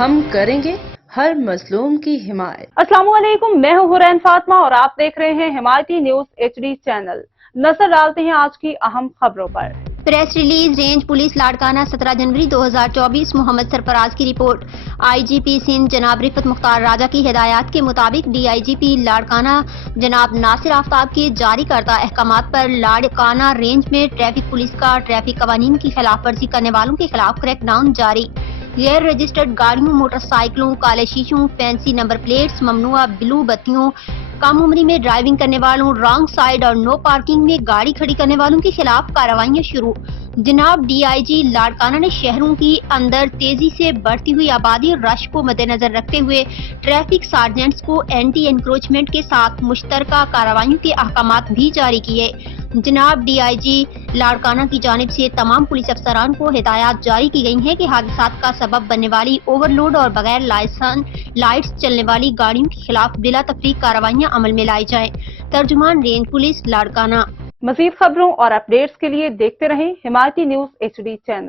ہم کریں گے ہر مظلوم کی حمایت۔ السلام علیکم، میں ہوں حرین فاطمہ اور آپ دیکھ رہے ہیں حمایتی نیوز HD چینل۔ نظر ڈالتے ہیں آج کی اہم خبروں پر۔ Press release range police Larkana 17 جنوری 2024 محمد سرفراز کی رپورٹ۔ IGP سندھ جناب رفت مختار راجہ کی ہدایات کے مطابق DIGP لاڑکانہ جناب ناصر آفتاب کے جاری کردہ احکامات پر لاڑکانہ رینج میں ٹریفک پولیس کا ٹریفک قوانین کی خلاف ورزی کرنے والوں کے خلاف کریک ڈاؤن جاری۔ غیر رجسٹرڈ گاڑیوں، موٹر سائیکلوں، کالے شیشوں، فینسی نمبر پلیٹس، ممنوعہ بلو بتیوں، کم عمری میں ڈرائیونگ کرنے والوں، رانگ سائیڈ اور نو پارکنگ میں گاڑی کھڑی کرنے والوں کے خلاف کارروائیاں شروع۔ جناب DIG لاڑکانہ نے شہروں کی اندر تیزی سے بڑھتی ہوئی آبادی اور رش کو مد نظر رکھتے ہوئے ٹریفک سارجنٹس کو اینٹی انکروچمنٹ کے ساتھ مشترکہ کارروائیوں کے احکامات بھی جاری کیے۔ جناب DIG لاڑکانہ کی جانب سے تمام پولیس افسران کو ہدایات جاری کی گئی ہیں کہ حادثات کا سبب بننے والی اوور لوڈ اور بغیر لائٹس چلنے والی گاڑیوں کے خلاف بلا تفریق کارروائیاں عمل میں لائی جائیں۔ ترجمان رینج پولیس لاڑکانہ۔ مزید خبروں اور اپڈیٹس کے لیے دیکھتے رہیں حمایتی نیوز HD چینل۔